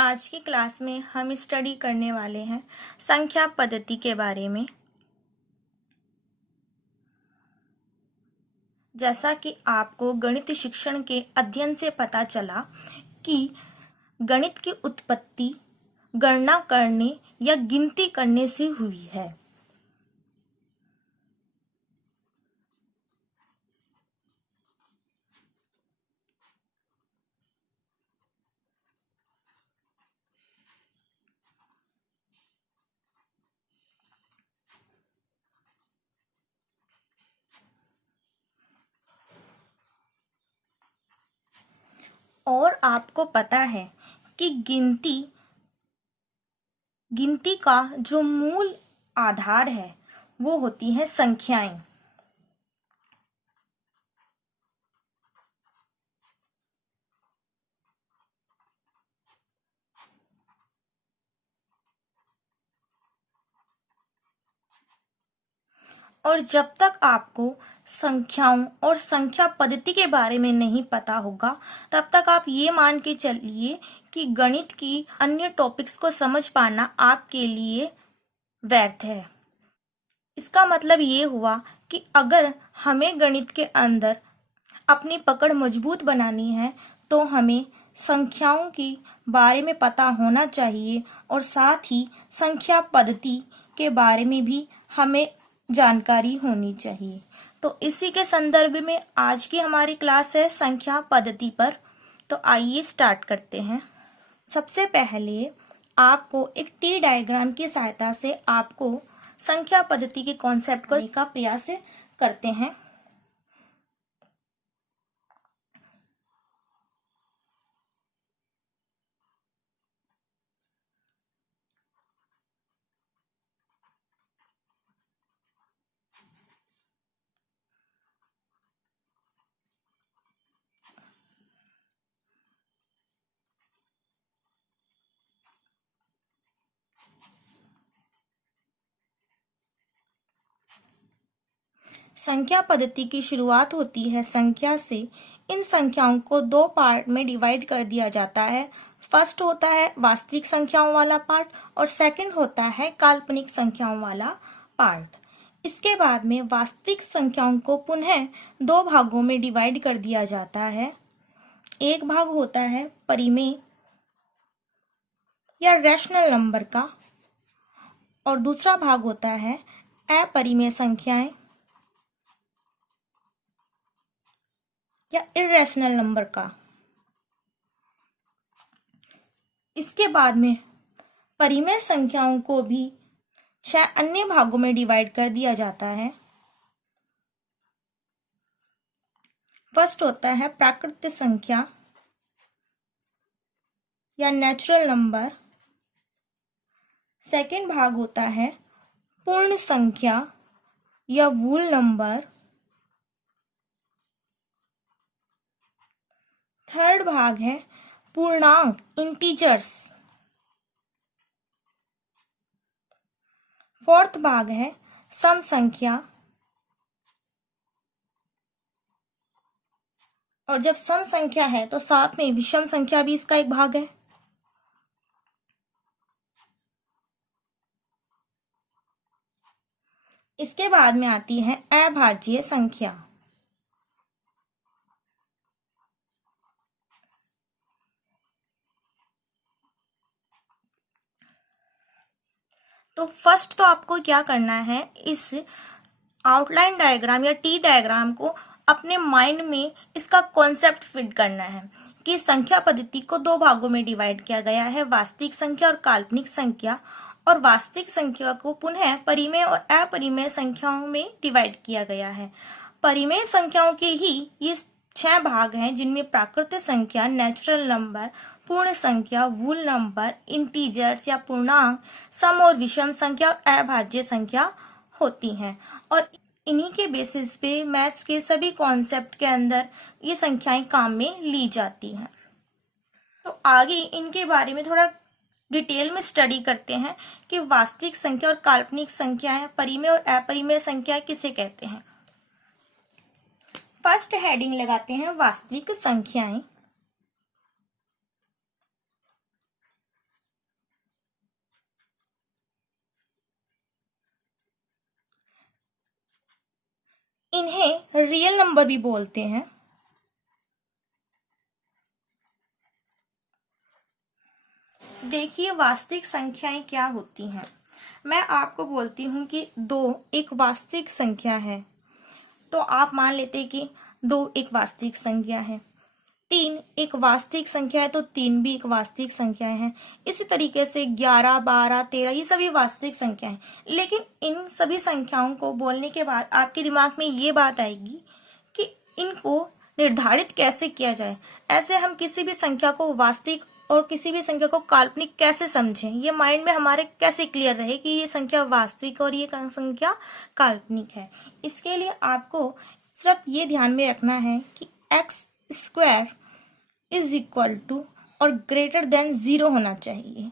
आज की क्लास में हम स्टडी करने वाले हैं संख्या पद्धति के बारे में। जैसा कि आपको गणित शिक्षण के अध्ययन से पता चला कि गणित की उत्पत्ति गणना करने या गिनती करने से हुई है। और आपको पता है कि गिनती का जो मूल आधार है वो होती है संख्याएं। और जब तक आपको संख्याओं और संख्या पद्धति के बारे में नहीं पता होगा तब तक आप ये मान के चलिए कि गणित की अन्य टॉपिक्स को समझ पाना आपके लिए व्यर्थ है। इसका मतलब ये हुआ कि अगर हमें गणित के अंदर अपनी पकड़ मजबूत बनानी है तो हमें संख्याओं के बारे में पता होना चाहिए और साथ ही संख्या पद्धति के बारे में भी हमें जानकारी होनी चाहिए। तो इसी के संदर्भ में आज की हमारी क्लास है संख्या पद्धति पर। तो आइए स्टार्ट करते हैं। सबसे पहले आपको एक टी डायग्राम की सहायता से आपको संख्या पद्धति के कॉन्सेप्ट को का प्रयास करते हैं। संख्या पद्धति की शुरुआत होती है संख्या से। इन संख्याओं को दो पार्ट में डिवाइड कर दिया जाता है। फर्स्ट होता है वास्तविक संख्याओं वाला पार्ट और सेकंड होता है काल्पनिक संख्याओं वाला पार्ट। इसके बाद में वास्तविक संख्याओं को पुनः दो भागों में डिवाइड कर दिया जाता है। एक भाग होता है परिमेय या रैशनल नंबर का और दूसरा भाग होता है अपरिमेय संख्याएं या इरेशनल नंबर का। इसके बाद में परिमेय संख्याओं को भी 6 अन्य भागों में डिवाइड कर दिया जाता है। फर्स्ट होता है प्राकृत संख्या या नेचुरल नंबर। सेकंड भाग होता है पूर्ण संख्या या वूल नंबर। थर्ड भाग है पूर्णांक इंटीजर्स। फोर्थ भाग है सम संख्या। और जब सम संख्या है तो साथ में विषम संख्या भी इसका एक भाग है। इसके बाद में आती है अभाज्य संख्या। तो फर्स्ट तो आपको क्या करना है, इस आउटलाइन डायग्राम या टी डायग्राम को अपने माइंड में इसका कॉन्सेप्ट फिट करना है कि संख्या पद्धति को दो भागों में डिवाइड किया गया है, वास्तविक संख्या और काल्पनिक संख्या। और वास्तविक संख्या को पुनः परिमेय और अपरिमेय संख्याओं में डिवाइड किया गया है। परिमेय संख्याओं के ही ये 6 भाग हैं जिनमें प्राकृत संख्या, नेचुरल नंबर, पूर्ण संख्या, वूल नंबर, इंटीजर्स या पूर्णांक, सम और विषम संख्या और अभाज्य संख्या होती हैं। और इन्हीं के बेसिस पे मैथ्स के सभी कॉन्सेप्ट के अंदर ये संख्याएं काम में ली जाती हैं। तो आगे इनके बारे में थोड़ा डिटेल में स्टडी करते हैं कि वास्तविक संख्या और काल्पनिक संख्याएं, परिमेय और अपरिमेय संख्या किसे कहते हैं। फर्स्ट हेडिंग लगाते हैं वास्तविक संख्याएं। रियल नंबर भी बोलते हैं। देखिए वास्तविक संख्याएं क्या होती हैं। मैं आपको बोलती हूँ कि 2 एक वास्तविक संख्या है, तो आप मान लेते हैं कि 2 एक वास्तविक संख्या है। 3 एक वास्तविक संख्या है, तो 3 भी एक वास्तविक संख्या है। इसी तरीके से 11, 12, 13 ये सभी वास्तविक संख्या हैं। लेकिन इन सभी संख्याओं को बोलने के बाद आपके दिमाग में ये बात आएगी कि इनको निर्धारित कैसे किया जाए। ऐसे हम किसी भी संख्या को वास्तविक और किसी भी संख्या को काल्पनिक कैसे समझें, ये माइंड में हमारे कैसे क्लियर रहे कि ये संख्या वास्तविक और ये संख्या काल्पनिक है। इसके लिए आपको सिर्फ ये ध्यान में रखना है कि x square is equal to और ग्रेटर देन 0 होना चाहिए।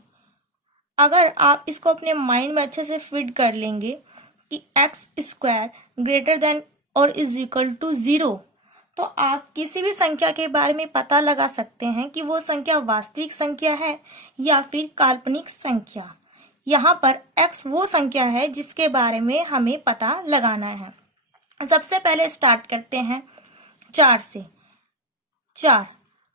अगर आप इसको अपने माइंड में अच्छे से फिट कर लेंगे कि एक्स स्क्वायर ग्रेटर देन और इज इक्वल टू 0, तो आप किसी भी संख्या के बारे में पता लगा सकते हैं कि वो संख्या वास्तविक संख्या है या फिर काल्पनिक संख्या। यहाँ पर x वो संख्या है जिसके बारे में हमें पता लगाना है। सबसे पहले स्टार्ट करते हैं 4 से। 4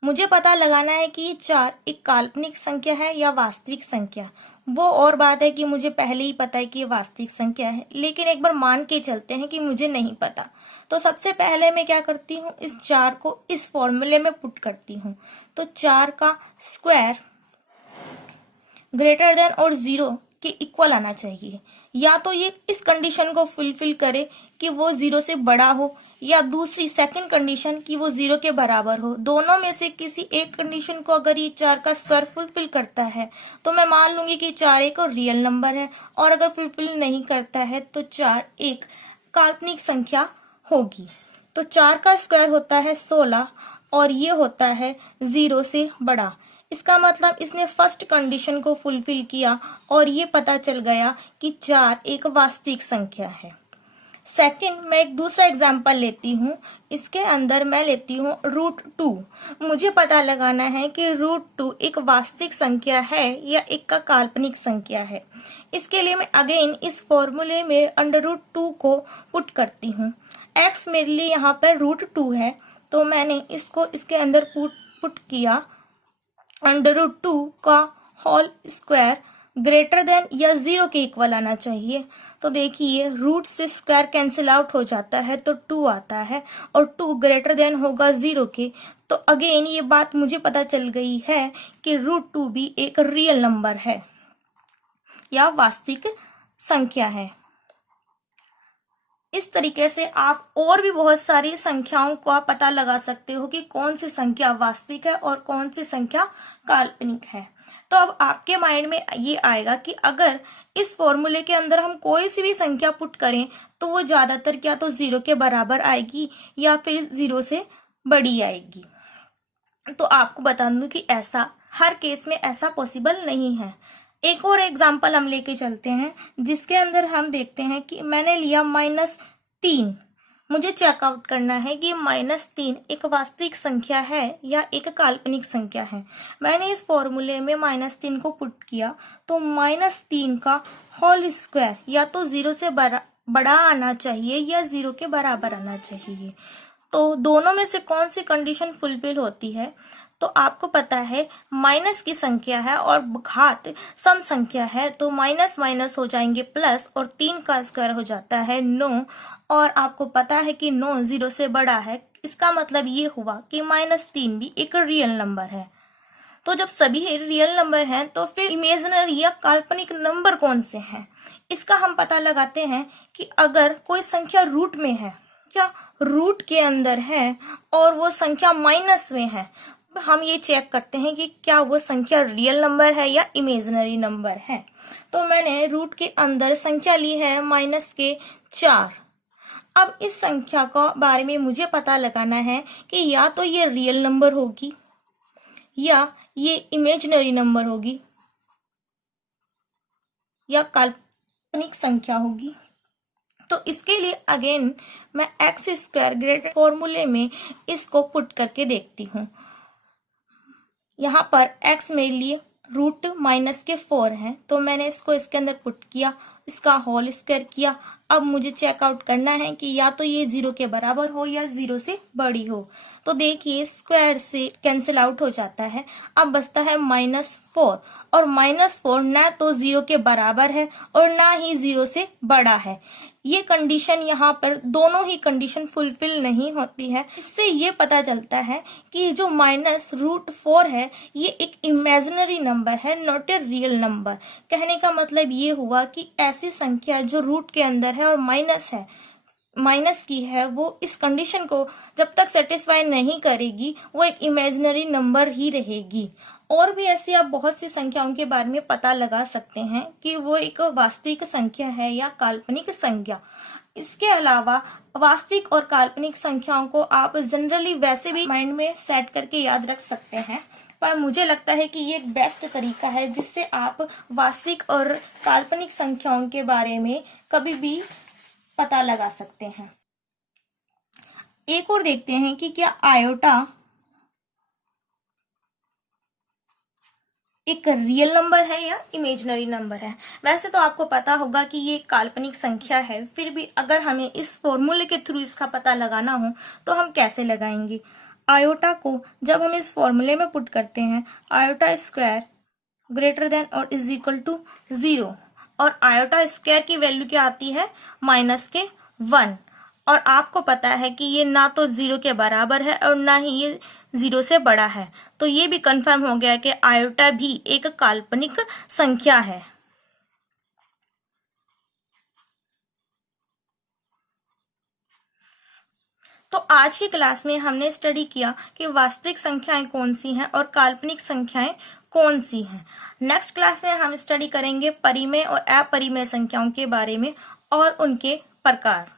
मुझे पता लगाना है कि ये 4 एक काल्पनिक संख्या है या वास्तविक संख्या। वो और बात है कि मुझे पहले ही पता है कि ये वास्तविक संख्या है, लेकिन एक बार मान के चलते हैं कि मुझे नहीं पता। तो सबसे पहले मैं क्या करती हूँ, इस 4 को इस फॉर्मूले में पुट करती हूँ। तो 4 का स्क्वायर ग्रेटर देन और 0 के इक्वल आना चाहिए। या तो ये इस कंडीशन को फुलफिल करे कि वो 0 से बड़ा हो, या दूसरी सेकंड कंडीशन कि वो 0 के बराबर हो। दोनों में से किसी एक कंडीशन को अगर ये 4 का स्क्वायर फुलफिल करता है तो मैं मान लूंगी कि 4 एक और रियल नंबर है, और अगर फुलफिल नहीं करता है तो 4 एक काल्पनिक संख्या होगी। तो 4 का स्क्वायर होता है 16 और ये होता है 0 से बड़ा। इसका मतलब इसने फर्स्ट कंडीशन को फुलफिल किया और ये पता चल गया कि 4 एक वास्तविक संख्या है। सेकंड, मैं एक दूसरा एग्जांपल लेती हूँ। इसके अंदर मैं लेती हूँ √2। मुझे पता लगाना है कि √2 एक वास्तविक संख्या है या एक का काल्पनिक संख्या है। इसके लिए मैं अगेन इस फॉर्मूले में √2 को पुट करती हूँ। x मेरे लिए यहाँ पर √2 है, तो मैंने इसको इसके अंदर पुट किया। √2 का होल स्क्वायर ग्रेटर देन या 0 के इक्वल आना चाहिए। तो देखिए रूट से स्क्वायर कैंसिल आउट हो जाता है तो 2 आता है, और 2 ग्रेटर देन होगा 0 के। तो अगेन ये बात मुझे पता चल गई है कि √2 भी एक रियल नंबर है या वास्तविक संख्या है। इस तरीके से आप और भी बहुत सारी संख्याओं का पता लगा सकते हो कि कौन सी संख्या वास्तविक है और कौन सी संख्या काल्पनिक है। तो अब आपके माइंड में ये आएगा कि अगर इस फॉर्मूले के अंदर हम कोई सी भी संख्या पुट करें तो वो ज्यादातर क्या तो 0 के बराबर आएगी या फिर 0 से बड़ी आएगी। तो आपको बता दूं कि ऐसा हर केस में ऐसा पॉसिबल नहीं है। एक और एग्जाम्पल हम लेके चलते हैं जिसके अंदर हम देखते हैं कि मैंने लिया -3। मुझे चेकआउट करना है कि -3 एक वास्तविक संख्या है या एक काल्पनिक संख्या है। मैंने इस फॉर्मूले में -3 को पुट किया, तो -3 का होल स्क्वायर या तो 0 से बड़ा आना चाहिए या 0 के बराबर आना चाहिए। तो दोनों में से कौन सी कंडीशन फुलफिल होती है? तो आपको पता है माइनस की संख्या है और घात सम संख्या है, तो माइनस माइनस हो जाएंगे प्लस, और 3 का स्क्वायर हो जाता है 9। और आपको पता है कि 9 0 से बड़ा है। इसका मतलब ये हुआ कि -3 भी एक रियल नंबर है। तो जब सभी रियल नंबर हैं तो फिर इमेजिनरी या काल्पनिक नंबर कौन से हैं? इसका हम पता लगाते हैं कि अगर कोई संख्या रूट में है, क्या रूट के अंदर है और वो संख्या माइनस में है, हम ये चेक करते हैं कि क्या वो संख्या रियल नंबर है या इमेजिनरी नंबर है। तो मैंने रूट के अंदर संख्या ली है -4। अब इस संख्या का बारे में मुझे पता लगाना है कि या तो ये रियल नंबर होगी या ये इमेजिनरी नंबर होगी या काल्पनिक संख्या होगी। तो इसके लिए अगेन मैं एक्स स्क्वायर ग्रेटर फॉर्मूले में इसको पुट करके देखती हूँ। यहाँ पर x मेरे लिए √-4 है, तो मैंने इसको इसके अंदर पुट किया, इसका होल स्क्वायर किया। अब मुझे चेकआउट करना है कि या तो ये 0 के बराबर हो या 0 से बड़ी हो। तो देखिए स्क्वायर से कैंसिल आउट हो जाता है, अब बचता है -4, और -4 ना तो 0 के बराबर है और ना ही 0 से बड़ा है। ये कंडीशन यहाँ पर दोनों ही कंडीशन फुलफिल नहीं होती है। इससे ये पता चलता है कि जो -√4 है ये एक इमेजिनरी नंबर है, नॉट ए रियल नंबर। कहने का मतलब ये हुआ कि ऐसी संख्या जो रूट के अंदर है और माइनस की है, वो इस कंडीशन को जब तक सेटिस्फाई नहीं करेगी वो एक इमेजिनरी नंबर ही रहेगी। और भी ऐसी आप बहुत सी संख्याओं के बारे में पता लगा सकते हैं कि वो एक वास्तविक संख्या है या काल्पनिक संख्या। इसके अलावा वास्तविक और काल्पनिक संख्याओं को आप जनरली वैसे भी माइंड में सेट करके याद रख सकते हैं, पर मुझे लगता है कि ये एक बेस्ट तरीका है जिससे आप वास्तविक और काल्पनिक संख्याओं के बारे में कभी भी पता लगा सकते हैं। एक और देखते हैं कि क्या आयोटा एक रियल नंबर है या इमेजिनरी नंबर है। वैसे तो आपको पता होगा कि ये काल्पनिक संख्या है, फिर भी अगर हमें इस फॉर्मूले के थ्रू इसका पता लगाना हो तो हम कैसे लगाएंगे। आयोटा को जब हम इस फॉर्मूले में पुट करते हैं, आयोटा स्क्वायर ग्रेटर देन और इज इक्वल टू 0, और आयोटा स्क्वायर की वैल्यू क्या आती है -1, और आपको पता है कि ये ना तो 0 के बराबर है और ना ही ये 0 से बड़ा है। तो ये भी कंफर्म हो गया कि आयोटा भी एक काल्पनिक संख्या है। तो आज की क्लास में हमने स्टडी किया कि वास्तविक संख्याएं कौन सी हैं और काल्पनिक संख्याएं कौन सी हैं। नेक्स्ट क्लास में हम स्टडी करेंगे परिमेय और अपरिमेय संख्याओं के बारे में और उनके प्रकार।